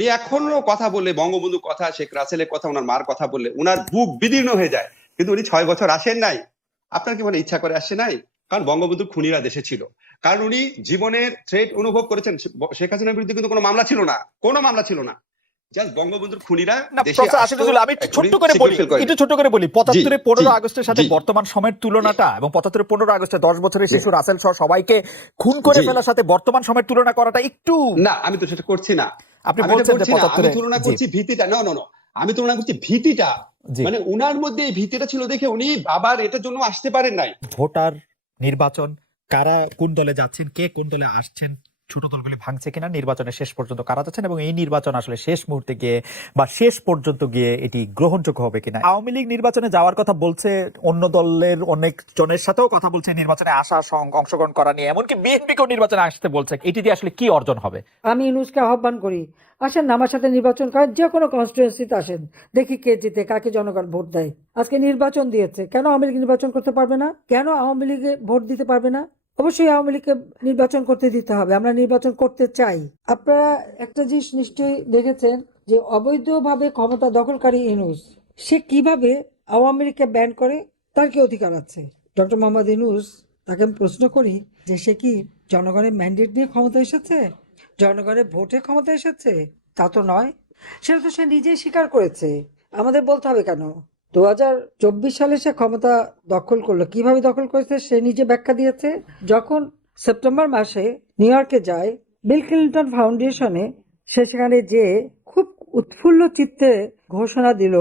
উনি এখনো কথা বললে, বঙ্গবন্ধুর কথা, শেখ রাসেলের কথা, ওনার মার কথা বললে উনার বুক বিদীর্ণ হয়ে যায়। কিন্তু উনি 6 বছর আসেন নাই। আপনার কি মনে ইচ্ছা করে আসে নাই? কারণ বঙ্গবন্ধুর খুনিরা দেশে ছিল। কারণ উনি জীবনের থ্রেট অনুভব করেছেন। শেখ হাসিনার বিরুদ্ধে কিন্তু কোনো মামলা ছিল না, কোনো মামলা ছিল না। জাস্ট বঙ্গবন্ধুর খুনিরা না দেশে প্রফেসর আসতো, আশিকুল, আমি একটু ছোট্ট করে বলি, সিকিউর করে একটু নেয়। ছোট্ট করে বলি, জি ৭৫ জি 15 আগস্টের সাথে জি বর্তমান সময়ের তুলনাটা এবং ৭৫ 15 আগস্টে 10 বছরের শিশু রাসেল সহ সবাইকে খুন করে জি ফেলার সাথে বর্তমান সময়ের তুলনা করাটা একটু, না, আমি তো সেটা করছি না। আপনি আমি এটা বলছেন যে করছি না, আমি ৭৫-এ। তুলনা জি করছি ভীতিটা। না না না, আমি তুলনা করছি ভীতিটা। জি। মানে উনার মধ্যে এই ভীতিটা ছিল দেখে উনি আবার এটার জন্য আসতে পারেন নাই। ভোটার নির্বাচন, কারা কোন দলে যাচ্ছেন, কে কোন দলে আসছেন, ছোট দলগুলি ভাঙছে কিনা, নির্বাচনের শেষ পর্যন্ত কারা যাচ্ছেন এবং এই নির্বাচন আসলে শেষ মুহূর্তে গিয়ে বা শেষ পর্যন্ত গিয়ে এটি গ্রহণযোগ্য হবে কিনা। আওয়ামী লীগ নির্বাচনে যাওয়ার কথা বলছে, অন্য দলের অনেক জনের সাথেও কথা বলছে নির্বাচনে আসা, অংশগ্রহণ করা নিয়ে, এমনকি বিএনপিকেও নির্বাচনে আসতে বলছে। এটি দিয়ে আসলে কি অর্জন হবে? আমি ইউনূসকে আহ্বান করি, আসেন না আমার সাথে নির্বাচন করেন, যে কোনো কনস্টিটুয়েন্সিতে আসেন, দেখি কে জিতে, কাকে জনগণ ভোট দেয়। আজকে নির্বাচন দিয়েছে, কেন আওয়ামী লীগ নির্বাচন করতে পারবে না? কেন আওয়ামী লীগে ভোট দিতে পারবে না? অবশ্যই আওয়ামী লীগকে নির্বাচন করতে দিতে হবে, আমরা নির্বাচন করতে চাই। আপনারা একটা জিনিস নিশ্চয়ই দেখেছেন যে অবৈধভাবে ক্ষমতা দখলকারী ইউনূস, সে কিভাবে আওয়ামী লীগকে ব্যান করে, তার কি অধিকার আছে? ডক্টর মোহাম্মদ ইউনূস, তাকে আমি প্রশ্ন করি যে সে কি জনগণের ম্যান্ডেট নিয়ে ক্ষমতা এসেছে, জনগণের ভোটে ক্ষমতা এসেছে? তা তো নয়। সেটা তো সে নিজেই স্বীকার করেছে, আমাদের বলতে হবে কেন? 2024 সালে সে ক্ষমতা দখল করলো, কিভাবে দখল করেছে সে নিজে ব্যাখ্যা দিয়েছে। যখন সেপ্টেম্বর মাসে নিউ ইয়র্কে যায় বিল ক্লিন্টন ফাউন্ডেশনে, সে সেখানে যে খুব উৎফুল্ল চিত্তে ঘোষণা দিল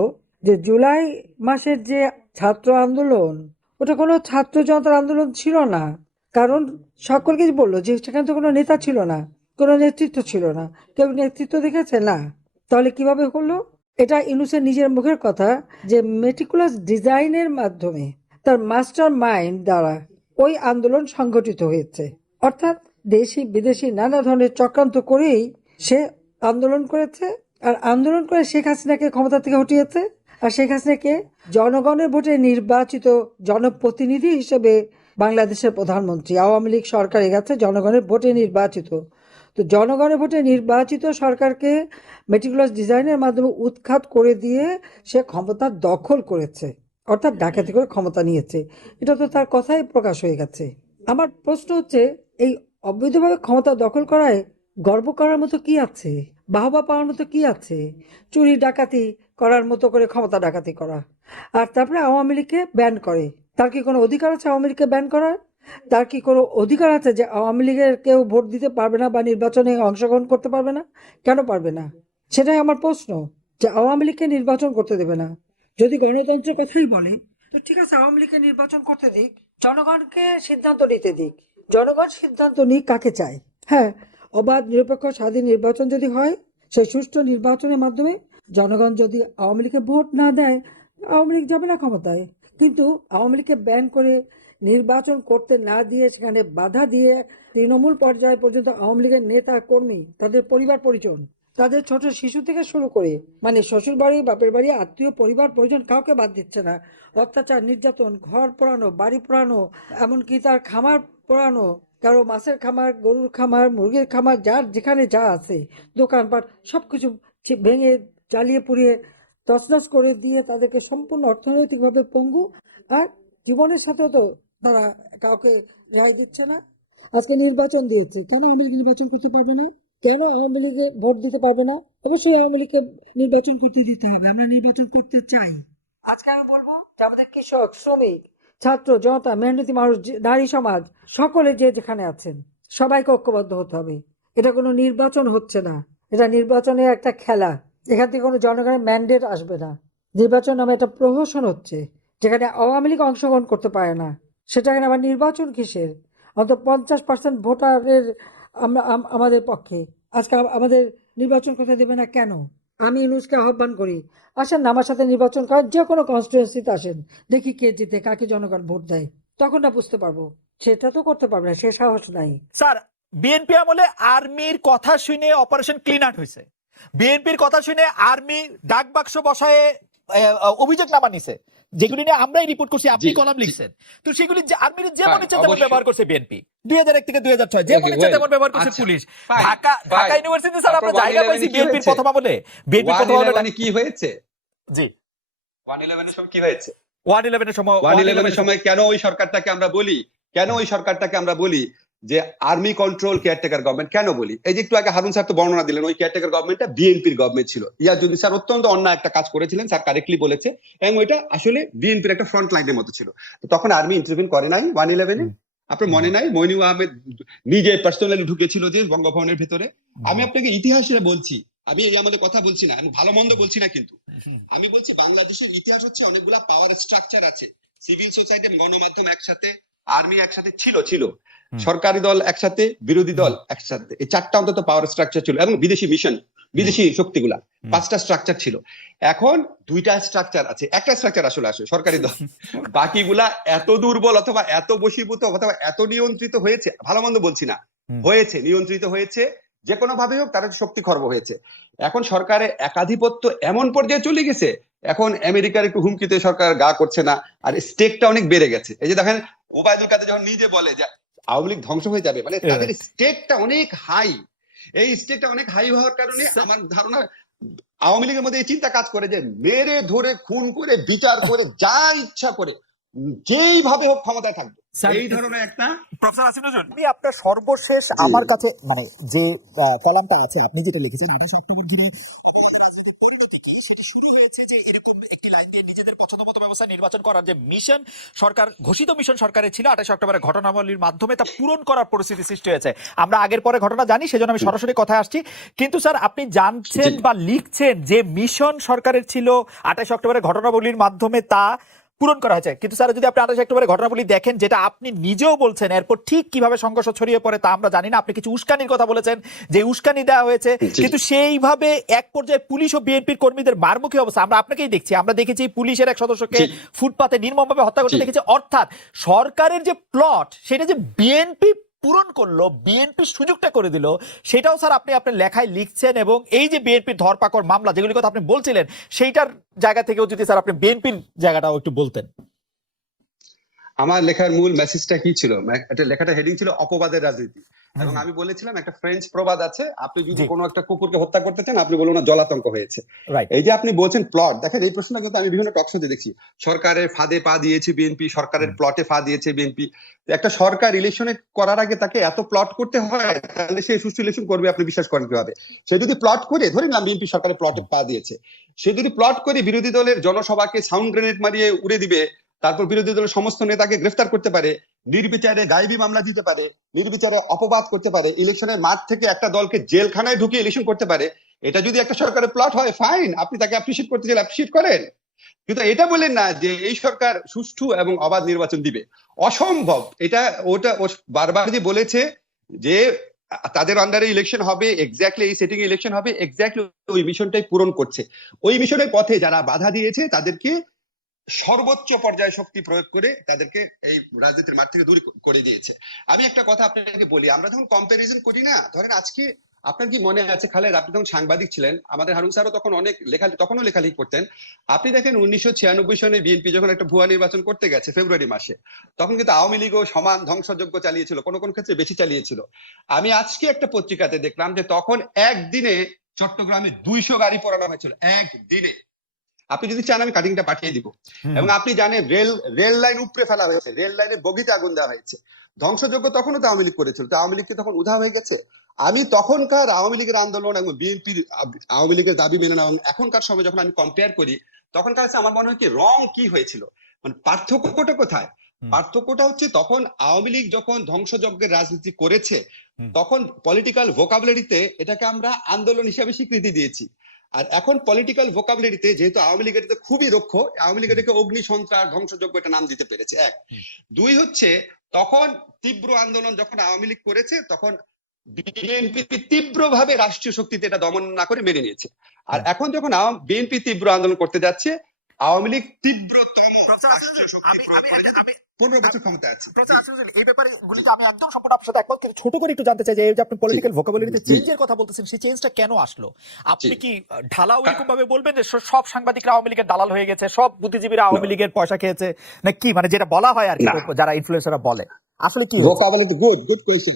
যে জুলাই মাসের যে ছাত্র আন্দোলন, ওটা কোনো ছাত্র জনতার আন্দোলন ছিল না। কারণ সকলকে বললো যে সেখানে তো কোনো নেতা ছিল না, কোনো নেতৃত্ব ছিল না। কেউ নেতৃত্ব দেখেছে না? তাহলে কিভাবে হলো? এটা ইউনূসের নিজের মুখের কথা যে মেটিকুলাস ডিজাইনের মাধ্যমে তার মাস্টার মাইন্ড দ্বারা ওই আন্দোলন সংগঠিত হয়েছে। অর্থাৎ দেশি বিদেশি নানা ধরনের চক্রান্ত করেই সে আন্দোলন করেছে, আর আন্দোলন করে শেখ হাসিনাকে ক্ষমতা থেকে হটিয়েছে। আর শেখ হাসিনাকে জনগণের ভোটে নির্বাচিত জনপ্রতিনিধি হিসেবে বাংলাদেশের প্রধানমন্ত্রী, আওয়ামী লীগ সরকারে গেছে জনগণের ভোটে নির্বাচিত। তো জনগণের ভোটে নির্বাচিত সরকারকে মেটিকুলাস ডিজাইনের মাধ্যমে উৎখাত করে দিয়ে সে ক্ষমতা দখল করেছে, অর্থাৎ ডাকাতি করে ক্ষমতা নিয়েছে। এটা তো তার কথাই প্রকাশ হয়ে গেছে। আমার প্রশ্ন হচ্ছে, এই অবৈধভাবে ক্ষমতা দখল করায় গর্ব করার মতো কি আছে? বাহবা পাওয়ার মতো কি আছে? চুরি ডাকাতি করার মতো করে ক্ষমতা ডাকাতি করা, আর তারপরে আওয়ামী লীগকে ব্যান করে। তার কি কোনো অধিকার আছে আওয়ামী লীগকে ব্যান করার? তার কি কোনো অধিকার আছে যে আওয়ামী লীগের কেউ ভোট দিতে পারবে না বা নির্বাচনে অংশগ্রহণ করতে পারবে না? কেন পারবে না? সেটাই আমার প্রশ্ন, যে আওয়ামী লীগকে নির্বাচন করতে দেবে না। যদি গণতন্ত্রের কথাই বলে তো ঠিক আছে, আওয়ামী লীগকে নির্বাচন করতে দিক, জনগণকে সিদ্ধান্ত নিতে দিক। জনগণ সিদ্ধান্ত নিক কাকে চায়। হ্যাঁ, অবাধ নিরপেক্ষ স্বাধীন নির্বাচন যদি হয়, সেই সুষ্ঠু নির্বাচনের মাধ্যমে জনগণ যদি আওয়ামী লীগকে ভোট না দেয়, আওয়ামী লীগ যাবে না ক্ষমতায়। কিন্তু আওয়ামী লীগকে ব্যান করে নির্বাচন করতে না দিয়ে, সেখানে বাধা দিয়ে তৃণমূল পর্যায় পর্যন্ত আওয়ামী লীগের নেতা কর্মী, তাদের পরিবার পরিজন, তাদের ছোট শিশু থেকে শুরু করে, মানে শ্বশুর বাড়ি, বাপের বাড়ি, আত্মীয়, পরিবার পরিজন, কাউকে বাদ দিচ্ছে না। অত্যাচার, নির্যাতন, ঘর পোড়ানো, বাড়ি পোড়ানো, এমনকি তার খামার পোড়ানো, কারো মাছের খামার, গরুর খামার, মুরগির খামার, যার যেখানে যা আছে, দোকানপাট, সবকিছু ভেঙে জ্বালিয়ে পুড়িয়ে তছনছ করে দিয়ে তাদেরকে সম্পূর্ণ অর্থনৈতিকভাবে পঙ্গু, আর জীবনের সাথেও তো তারা কাউকে রেহাই দিচ্ছে না। আজকে নির্বাচন দিয়েছে, কেন আওয়ামী লীগ নির্বাচন করতে পারবে না? কেন আওয়ামী লীগে ভোট দিতে পারবে না? অবশ্যই আওয়ামী লীগকে নির্বাচন করতে দিতে হবে, আমরা নির্বাচন করতে চাই। আজকে আমি বলবো যে আমাদের কৃষক, শ্রমিক, ছাত্র জনতা, মেহনতি মানুষ, নারী সমাজ, সকলে যে যেখানে আছেন সবাইকে ঐক্যবদ্ধ হতে হবে। এটা কোনো নির্বাচন হচ্ছে না, এটা নির্বাচনের একটা খেলা। এখান থেকে কোনো জনগণের ম্যান্ডেট আসবে না। নির্বাচন নামে একটা প্রহসন হচ্ছে, যেখানে আওয়ামী লীগ অংশগ্রহণ করতে পারে না। সেটাকে আবার নির্বাচন কিসের? অন্তত 50% ভোটারের আমাদের পক্ষে আজকে আমাদের নির্বাচন করতে দেবে না কেন? আমি ইউনূসকে আহ্বান করি, আসেন না আমার সাথে নির্বাচন করেন, যে কোনো কনস্টিটুয়েন্সিতে আসেন, দেখি কে জিতে, কাকে জনগণ ভোট দেয়। তখন না বুঝতে পারবো। সেটা তো করতে পারবে না, সে সাহস নাই। স্যার, বিএনপি আমলে আর্মির কথা শুনে অপারেশন ক্লিন আউট হয়েছে, বিএনপির কথা শুনে আর্মি ডাক বাক্স বসায় অভিযোগনামা নিছে, যেগুলি নিয়ে আমরাই রিপোর্ট করছি, আপনি জি কলাম জি লিখছেন। তো সেগুলি যে আর্মির যেমন ফাইন ইচ্ছা তেমন অবশ্যই ব্যবহার করছে বিএনপি, 2001 থেকে 2006 যেমন ওকে ইচ্ছা ওয়েল তেমন ব্যবহার করছে আচ্ছা police. Fine Dhaka Dhaka fine university sir তারপর আমরা জায়গা 111 পাইছি এ কি বিএনপির হয়েছে প্রথম আমলে, বিএনপির প্রথম আমলে 111 এ কি হয়েছে জি 111 এর সময় কি হয়েছে 111 এর সময় 111 এর 111 সময় কেন ওই সরকারটাকে আমরা বলি যে আর্মি কন্ট্রোল কেয়ারটেকার গভর্নমেন্ট কেন বলি? এই যে একটু আগে হারুন স্যার তো বর্ণনা দিলেন, ওই কেয়ারটেকার গভর্নমেন্টটা বিএনপির গভর্নমেন্ট ছিল। ইয়াজউদ্দিন স্যার অত্যন্ত অন্যায় একটা কাজ করেছিলেন, স্যার কারেক্টলি বলেছে, এবং ওইটা আসলে বিএনপির একটা ফ্রন্ট লাইনের মতো ছিল। তো তখন আর্মি ইন্টারভিউ করে নাই 111 এ, আপনার মনে নাই? মইনুল আহমেদ নিজে পার্সোনালি ঢুকেছিল যে বঙ্গভবনের ভেতরে। আমি আপনাকে ইতিহাসে বলছি, আমি এই আমাদের কথা বলছি না, আমি ভালো মন্দ বলছি না, কিন্তু আমি বলছি বাংলাদেশের ইতিহাস হচ্ছে অনেকগুলা পাওয়ার স্ট্রাকচার আছে, সিভিল সোসাইটি গণমাধ্যম একসাথে, আর্মি একসাথে ছিল, সরকারি দল একসাথে, বিরোধী দল একসাথে, এই চারটা অন্তত পাওয়ার স্ট্রাকচার ছিল, এবং বিদেশি মিশন, বিদেশি শক্তিগুলা, পাঁচটা স্ট্রাকচার ছিল। এখন দুইটা স্ট্রাকচার আছে, একটা স্ট্রাকচার আসলে আসে সরকারি দল, বাকিগুলা এত দুর্বল অথবা এত বশীভূত অথবা এত নিয়ন্ত্রিত হয়েছে, ভালো মন্দ বলছি না, হয়েছে, নিয়ন্ত্রিত হয়েছে, যে কোনো ভাবে হোক তারা শক্তি খর্ব হয়েছে। এখন সরকারের একাধিপত্য এমন পর্যায়ে চলে গেছে, এখন আমেরিকার একটু হুমকিতে সরকার গা করছে না, আর স্টেকটা অনেক বেড়ে গেছে। এই যে দেখেন ওবায়দুল কাদের যখন নিজে বলে যে আওয়ামী লীগ ধ্বংস হয়ে যাবে, মানে তাদের স্টেকটা অনেক হাই, এই স্টেকটা অনেক হাই হওয়ার কারণে আমার ধারণা আওয়ামী লীগের মধ্যে এই চিন্তা কাজ করে যে মেরে ধরে খুন করে বিচার করে যা ইচ্ছা করে যেইভাবে হোক ক্ষমতায় থাকবে, এই ধরনের একটা। প্রফেসর আসিফ নজরুল, আমি আপনার সর্বশেষ আমার কাছে মানে যে কলামটা আছে আপনি যেটা লিখেছেন 28 অক্টোবর ঘিরে আমাদের রাজনীতির পরিণতি কি সেটি শুরু হয়েছে যে এরকম একটি লাইন দিয়ে নিজেদের পছন্দমতো ব্যবস্থা নির্বাচন করার যে মিশন সরকার ঘোষিত মিশন সরকারের ছিল 28 অক্টোবরের ঘটনাবলীর মাধ্যমে তা পূরণ করার পরিস্থিতি সৃষ্টি হয়েছে। আমরা আগের পরে ঘটনা জানি, সেজন্য আমি সরাসরি কথায় আসছি। কিন্তু স্যার আপনি জানছেন বা লিখছেন যে মিশন সরকারের ছিল 28 অক্টোবরের ঘটনাবলীর মাধ্যমে তা পূরণ করা হয়েছে, কিন্তু স্যার যদি আপনি 28 অক্টোবরের ঘটনাবলী দেখেন, যেটা আপনি নিজেও বলছেন এরপর ঠিক কিভাবে সংঘর্ষ ছড়িয়ে পড়ে তা আমরা জানি না, আপনি কিছু উস্কানির কথা বলেছেন যে উস্কানি দেওয়া হয়েছে, কিন্তু সেইভাবে এক পর্যায়ে পুলিশ ও বিএনপির কর্মীদের মারমুখী অবস্থা আমরা আপনাকেই দেখছি, আমরা দেখেছি পুলিশের এক সদস্যকে ফুটপাতে নির্মমভাবে হত্যা করতে দেখেছি। অর্থাৎ সরকারের যে প্লট সেটা যে বিএনপি পূরণ করলো, বিএনপি সুযোগটা করে দিল, সেটাও স্যার আপনি আপনার লেখায় লিখছেন। এবং এই যে বিএনপির ধরপাকড় মামলা যেগুলির কথা আপনি বলছিলেন, সেইটার জায়গা থেকেও যদি স্যার আপনি বিএনপির জায়গাটাও একটু বলতেন। আমার লেখার মূল মেসেজটা কি ছিল? একটা লেখাটা হেডিং ছিল অপবাদের রাজনীতি, এবং আমি বলেছিলাম একটা ফ্রেঞ্চ প্রবাদ আছে, আপনি যদি কোনো একটা কুকুরকে হত্যা করতে চান আপনি বলুন না জলাতঙ্ক হয়েছে। এই যে আপনি বলছেন প্লট, দেখেন এই প্রশ্নটা কিন্তু আমি বিভিন্ন টকশোতে দেখছি, সরকারের ফাঁদে পা দিয়েছে বিএনপি, সরকারের প্লটে পা দিয়েছে বিএনপি। একটা সরকার ইলেকশনে করার আগে তাকে এত প্লট করতে হয়, তাহলে সে সুষ্ঠু ইলেকশন করবে আপনি বিশ্বাস করেন কিভাবে? সে যদি প্লট করে, ধরে নিলাম বিএনপি সরকারের প্লটে পা দিয়েছে, সে যদি প্লট করে বিরোধী দলের জনসভাকে সাউন্ড গ্রেনেড মারিয়ে উড়ে দিবে, তারপর বিরোধী দলের সমস্ত নেতাকে গ্রেফতার করতে পারে, নির্বিচারে গায়েবী মামলা দিতে পারে, নির্বিচারে অপবাদ করতে পারে, ইলেকশনের মাঠ থেকে একটা দলকে জেলখানায় ঢুকিয়ে ইলেকশন করতে পারে, এটা যদি একটা সরকারের প্লট হয়, ফাইন, আপনি তাকে অ্যাপ্রিশিয়েট করতে চাইলে অ্যাপ্রিশিয়েট করেন, কিন্তু এটা বলেন না যে এই সরকার সুষ্ঠু এবং অবাধ নির্বাচন দিবে। অসম্ভব। এটা ওটা বারবার যে বলেছে যে তাদের আন্ডারে ইলেকশন হবে, এক্স্যাক্টলি এই সেটিং ইলেকশন হবে, এক্স্যাক্টলি ওই মিশনটাই পূরণ করছে। ওই মিশনের পথে যারা বাধা দিয়েছে তাদেরকে সর্বোচ্চ পর্যায়ে শক্তি প্রয়োগ করে তাদেরকে এই রাজনীতির মাঠ থেকে দূর করে দিয়েছে। আমি একটা কথা আপনাকে বলি, আমরা যখন কম্পারিজন করি না, ধরেন আজকে আপনার কি মনে আছে খালেদ, আপনি যখন সাংবাদিক ছিলেন, আমাদের হারুন স্যারও তখন অনেক তখনও লেখালেখি করতেন, আপনি দেখেন 1996 সনে বিএনপি যখন একটা ভুয়া নির্বাচন করতে গেছে ফেব্রুয়ারি মাসে, তখন কিন্তু আওয়ামী লীগও সমান ধ্বংসযজ্ঞ চালিয়েছিল, কোন কোন ক্ষেত্রে বেশি চালিয়েছিল। আমি আজকে একটা পত্রিকাতে দেখলাম যে তখন একদিনে চট্টগ্রামে 200 গাড়ি পোড়ানো হয়েছিল, একদিনে। আপনি যদি চান আমি কাটিংটা পাঠিয়ে দিব। এবং আপনি জানেন রেল লাইন উপড়ে ফেলা হয়েছে, রেল লাইনের বগিতে আগুন দেওয়া হয়েছে। ধ্বংসযজ্ঞ তখনও তো আওয়ামী লীগ করেছিল, তো আওয়ামী লীগ কি তখন উধাও হয়ে গেছে? আমি তখনকার আওয়ামী লীগের আন্দোলন এবং বিএনপির আওয়ামী লীগের দাবি মেনে নেওয়া এখনকার সময় যখন আমি কম্পেয়ার করি, তখনকার কাছে আমার মনে হয় কি রং কি হয়েছিল, মানে পার্থক্যটা কোথায়? পার্থক্যটা হচ্ছে তখন আওয়ামী লীগ যখন ধ্বংসযজ্ঞের রাজনীতি করেছে, তখন পলিটিক্যাল ভোকাবুলারিতে এটাকে আমরা আন্দোলন হিসাবে স্বীকৃতি দিয়েছি। আর এখন পলিটিক্যাল ভোকাবুলারিতে যেহেতু আওয়ামী লীগের খুবই দক্ষ, আওয়ামী লীগের অগ্নি সন্ত্রাস ধ্বংসযজ্ঞ এটা নাম দিতে পেরেছে, এক। দুই হচ্ছে তখন তীব্র আন্দোলন যখন আওয়ামী লীগ করেছে, তখন বিএনপি তীব্রভাবে রাষ্ট্রীয় শক্তিতে এটা দমন না করে মেনে নিয়েছে। আর এখন যখন বিএনপি তীব্র আন্দোলন করতে যাচ্ছে, আওয়ামী লীগ তীব্রতম প্রফেসর রাষ্ট্র আসিফুল, শক্তি প্রয়োগ করে যেহেতু 15 বছর ক্ষমতায় আছে। প্রফেসর আসিফুল, এই ব্যাপারে গুলিতে আমি একদম সম্পূর্ণ আপনার সাথে একমত, কিন্তু ছোট করে একটু জানতে চাই যে এই যে আপনি পলিটিক্যাল ভোকাবুলারিতে জি। চেঞ্জের কথা বলতেছেন, সেই চেঞ্জটা কেন আসলো? আপনি জি। কি ঢালাও এরকম ভাবে বলবেন যে সব সাংবাদিকরা আওয়ামী লীগের দালাল হয়ে গেছে, সব বুদ্ধিজীবীরা আওয়ামী লীগের পয়সা খেয়েছে, না কি, মানে যেটা বলা হয় আর কি, না। যারা ইনফ্লুয়েন্সাররা বলে, আসলে কি হয়েছে? Vocabulary good question.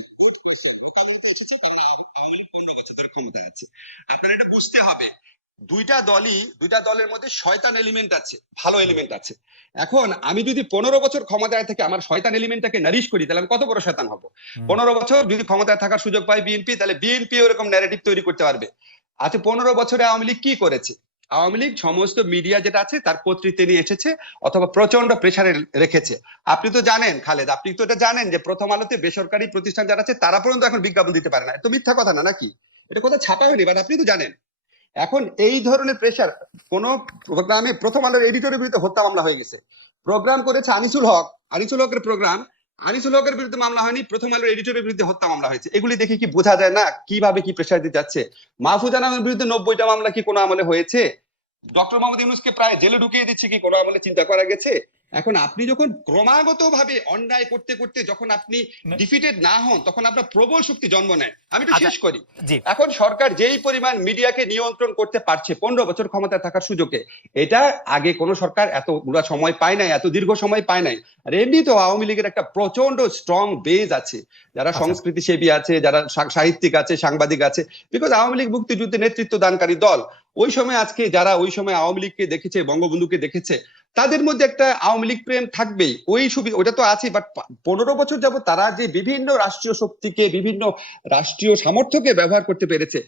ভোকাবুলারিতে এসেছে কারণ আওয়ামী লীগ 15 বছর ধরে ক্ষমতায় আছে। আপনার এটা বুঝতে হবে, দুইটা দলের মধ্যে শয়তান এলিমেন্ট আছে, ভালো এলিমেন্ট আছে। এখন আমি যদি 15 বছর ক্ষমতায় থেকে আমার শয়তান এলিমেন্টটাকে নারিশ করি, তাহলে আমি কত বড় শয়তান হব? 15 বছর যদি ক্ষমতায় থাকার সুযোগ পায় বিএনপি, তাহলে বিএনপি এরকম ন্যারেটিভ তৈরি করতে পারবে। আচ্ছা, 15 বছরে আওয়ামী লীগ কি করেছে? আওয়ামী লীগ সমস্ত মিডিয়া যেটা আছে তার কর্তৃত্বে নিয়ে এসেছে অথবা প্রচন্ড প্রেসারে রেখেছে। আপনি তো জানেন খালেদ, আপনি তো এটা জানেন যে প্রথম আলোতে বেসরকারি প্রতিষ্ঠান যারা আছে তারা পর্যন্ত এখন বিজ্ঞাপন দিতে পারে না। এটা তো মিথ্যা কথা না নাকি? এটা কোথাও ছাপা হয়নি, বাট আপনি তো জানেন। এখন এই ধরনের প্রেসার, কোন প্রোগ্রামে প্রথম আলোর এডিটরের বিরুদ্ধে হত্যা মামলা হয়ে গেছে, প্রোগ্রাম করেছে আনিসুল হকের প্রোগ্রাম, আনিসুল হকের বিরুদ্ধে মামলা হয়নি, প্রথম আলোর এডিটরের বিরুদ্ধে হত্যা মামলা হয়েছে। এগুলি দেখে কি বোঝা যায় না কিভাবে কি প্রেসার দিতে যাচ্ছে? মাহফুজ আনামের বিরুদ্ধে 90টা মামলা কি কোনো আমলে হয়েছে? ডক্টর মোহাম্মদ ইউনূসকে প্রায় জেলে ঢুকিয়ে দিচ্ছে কি কোনো আমলে চিন্তা করা গেছে? এখন আপনি যখন ক্রমাগত ভাবে অন্যায় করতে করতে যখন আপনি ডিফিটেড না হন, তখন আপনার প্রবল শক্তি জন্ম নেয়। আমি একটু শেষ করি। জি। এখন সরকার যেই পরিমাণ মিডিয়াকে নিয়ন্ত্রণ করতে পারছে 15 বছর ক্ষমতায় থাকার সুযোগে, এটা আগে কোন সরকার এত সময় পায় নাই, এত দীর্ঘ সময় পায় নাই। আর এমনি তো আওয়ামী লীগের একটা প্রচন্ড স্ট্রং বেজ আছে, যারা সংস্কৃতি সেবী আছে, যারা সাহিত্যিক আছে, সাংবাদিক আছে, বিকজ আওয়ামী লীগ মুক্তিযুদ্ধে নেতৃত্ব দানকারী দল। ওই সময় আজকে যারা ওই সময় আওয়ামী লীগকে দেখেছে, বঙ্গবন্ধুকে দেখেছে, তাদের মধ্যে একটা আওয়ামী লীগ প্রেম থাকবেই, ওই সুবিধা ওটা তো আছে। বাট 15 বছর যাবত তারা যে বিভিন্ন রাষ্ট্রীয় শক্তিকে, বিভিন্ন রাষ্ট্রীয় সামর্থ্যকে ব্যবহার করতে পেরেছে,